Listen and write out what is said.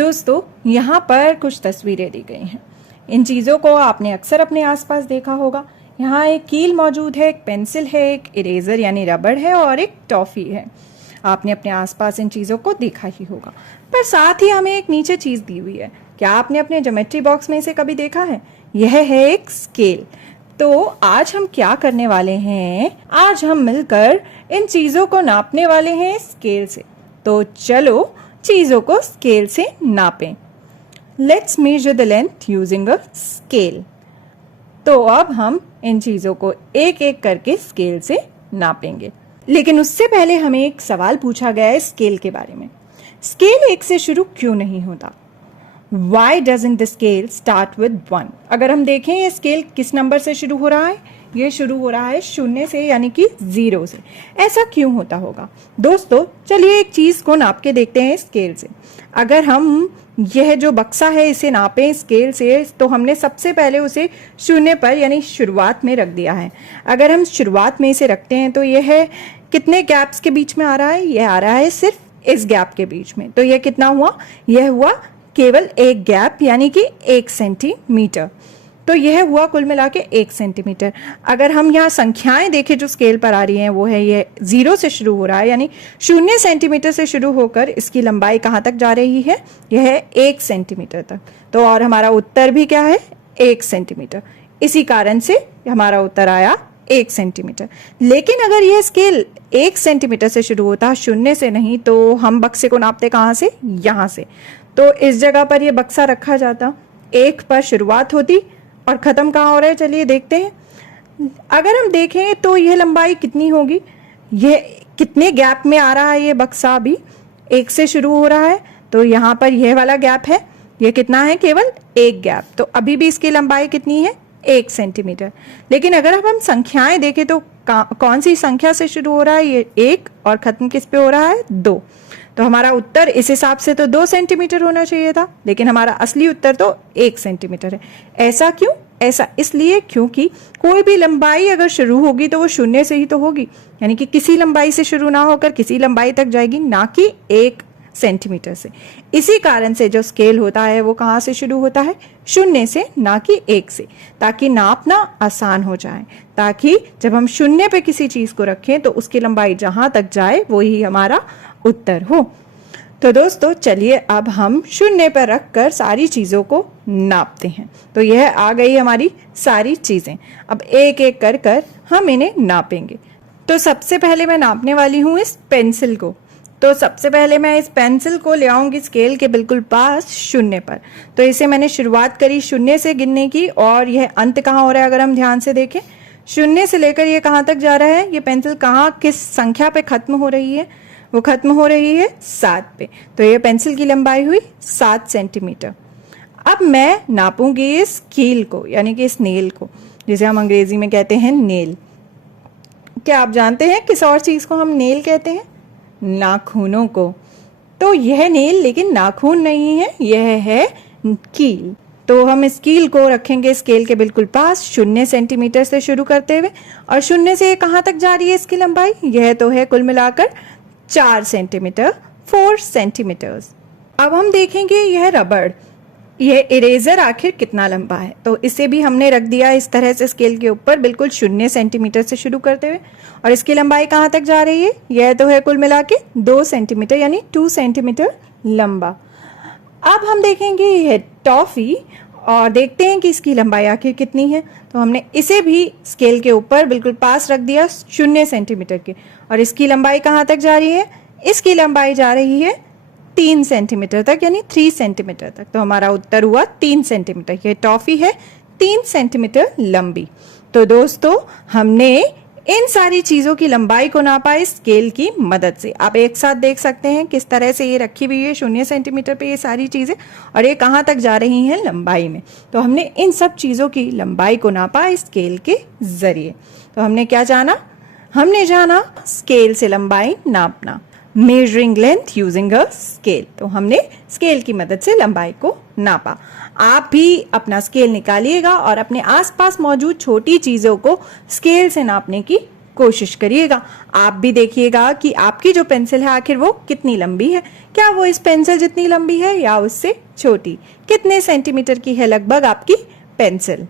दोस्तों, यहाँ पर कुछ तस्वीरें दी गई हैं। इन चीज़ों को आपने अक्सर अपने आसपास देखा होगा। यहाँ एक कील मौजूद है, एक पेंसिल है, एक इरेजर यानी रबड़ है और एक टॉफ़ी है। आपने अपने आसपास इन चीज़ों को देखा ही होगा। पर साथ ही हमें एक नीचे चीज़ दी हुई है। क्या आपने अपने ज्योमेट्री बॉक्स में इसे कभी देखा है? यह है एक स्केल। तो आज हम क्या करने वाले हैं? आज हम मिलकर इन चीज़ों को नापने वाले हैं स्केल से। तो चलो चीज़ों को स्केल से नापें। Let's measure the length using a scale. तो अब हम इन चीज़ों को एक एक करके स्केल से नापेंगे। लेकिन उससे पहले हमें एक सवाल पूछा गया है स्केल के बारे में। स्केल 1 से शुरू क्यों नहीं होता? Why doesn't the scale start with 1? अगर हम देखें ये स्केल किस नंबर से शुरू हो रहा है? ये शुरू हो रहा है 0 से यानी कि 0 से। ऐसा क्यों होता होगा? दोस्तों चलिए एक चीज़ को नाप के देखते हैं स्केल से। अगर हम यह जो बक्सा है इसे नापें स्केल से तो हमने सबसे पहले उसे 0 पर यानी शुरुआत में रख दिया है। अगर हम शुरुआत में इसे रखते हैं तो यह कितने गैप्स के बीच में आ रहा है? यह आ रहा है सिर्फ इस गैप के बीच में। तो यह कितना हुआ? यह हुआ केवल एक गैप यानी कि 1 सेंटीमीटर। तो यह हुआ कुल मिला के 1 सेंटीमीटर। अगर हम यहाँ संख्याएं देखें जो स्केल पर आ रही हैं वो है ये 0 से शुरू हो रहा है यानी 0 सेंटीमीटर से शुरू होकर इसकी लंबाई कहाँ तक जा रही है? यह है 1 सेंटीमीटर तक। तो और हमारा उत्तर भी क्या है? 1 सेंटीमीटर। इसी कारण से हमारा उत्तर आया 1 सेंटीमीटर। लेकिन अगर यह स्केल 1 सेंटीमीटर से शुरू होता 0 से नहीं तो हम बक्से को नापते कहाँ से? यहाँ से। तो इस जगह पर यह बक्सा रखा जाता, 1 पर शुरुआत होती और ख़त्म कहाँ हो रहा है? चलिए देखते हैं। अगर हम देखें तो यह लंबाई कितनी होगी? यह कितने गैप में आ रहा है? ये बक्सा अभी 1 से शुरू हो रहा है तो यहाँ पर यह वाला गैप है, यह कितना है? केवल 1 गैप। तो अभी भी इसकी लंबाई कितनी है? 1 सेंटीमीटर। लेकिन अगर अब हम संख्याएं देखें तो कौन सी संख्या से शुरू हो रहा है? ये 1 और ख़त्म किस पे हो रहा है? 2। तो हमारा उत्तर इस हिसाब से तो 2 सेंटीमीटर होना चाहिए था, लेकिन हमारा असली उत्तर तो 1 सेंटीमीटर है। ऐसा क्यों? ऐसा इसलिए क्योंकि कोई भी लंबाई अगर शुरू होगी तो वो 0 से ही तो होगी, यानी कि किसी लंबाई से शुरू ना होकर किसी लंबाई तक जाएगी, ना कि 1 सेंटीमीटर से। इसी कारण से जो स्केल होता है वो कहाँ से शुरू होता है? 0 से, ना कि 1 से, ताकि नापना आसान हो जाए, ताकि जब हम 0 पे किसी चीज़ को रखें तो उसकी लंबाई जहाँ तक जाए वही हमारा उत्तर हो। तो दोस्तों चलिए अब हम 0 पर रखकर सारी चीज़ों को नापते हैं। तो यह आ गई हमारी सारी चीज़ें। अब एक एक कर कर हम इन्हें नापेंगे। तो सबसे पहले मैं नापने वाली हूँ इस पेंसिल को। तो सबसे पहले मैं इस पेंसिल को ले आऊँगी स्केल के बिल्कुल पास 0 पर। तो इसे मैंने शुरुआत करी 0 से गिनने की और यह अंत कहाँ हो रहा है? अगर हम ध्यान से देखें 0 से लेकर ये कहाँ तक जा रहा है? ये पेंसिल कहाँ किस संख्या पे ख़त्म हो रही है? वो खत्म हो रही है 7 पे। तो ये पेंसिल की लंबाई हुई 7 सेंटीमीटर। अब मैं नापूंगी इस कील को यानी कि इस नेल को, जिसे हम अंग्रेजी में कहते हैं नेल। क्या आप जानते हैं किस और चीज़ को हम नेल कहते हैं? नाखूनों को। तो यह नेल लेकिन नाखून नहीं है, यह है कील। तो हम इस कील को रखेंगे स्केल के बिल्कुल पास 0 सेंटीमीटर से शुरू करते हुए, और 0 से कहाँ तक जा रही है इसकी लंबाई? यह तो है कुल मिलाकर 4 सेंटीमीटर, 4 सेंटीमीटर्स। अब हम देखेंगे यह रबड़, यह इरेजर आखिर कितना लंबा है। तो इसे भी हमने रख दिया इस तरह से स्केल के ऊपर बिल्कुल 0 सेंटीमीटर से शुरू करते हुए, और इसकी लंबाई कहाँ तक जा रही है? यह तो है कुल मिला के 2 सेंटीमीटर यानी 2 सेंटीमीटर लंबा। अब हम देखेंगे यह टॉफ़ी और देखते हैं कि इसकी लंबाई आखिर कितनी है। तो हमने इसे भी स्केल के ऊपर बिल्कुल पास रख दिया 0 सेंटीमीटर के, और इसकी लंबाई कहाँ तक जा रही है? इसकी लंबाई जा रही है 3 सेंटीमीटर तक यानी 3 सेंटीमीटर तक। तो हमारा उत्तर हुआ 3 सेंटीमीटर। ये टॉफ़ी है 3 सेंटीमीटर लंबी। तो दोस्तों हमने इन सारी चीज़ों की लंबाई को नापा इस स्केल की मदद से। आप एक साथ देख सकते हैं किस तरह से ये रखी हुई है 0 सेंटीमीटर पे ये सारी चीज़ें, और ये कहाँ तक जा रही हैं लंबाई में। तो हमने इन सब चीज़ों की लंबाई को नापा इस स्केल के ज़रिए। तो हमने क्या जाना? हमने जाना स्केल से लंबाई नापना, measuring length using a scale. तो हमने स्केल की मदद से लंबाई को नापा। आप भी अपना स्केल निकालिएगा और अपने आसपास मौजूद छोटी चीज़ों को स्केल से नापने की कोशिश करिएगा। आप भी देखिएगा कि आपकी जो पेंसिल है आखिर वो कितनी लंबी है। क्या वो इस पेंसिल जितनी लंबी है या उससे छोटी? कितने सेंटीमीटर की है लगभग आपकी पेंसिल?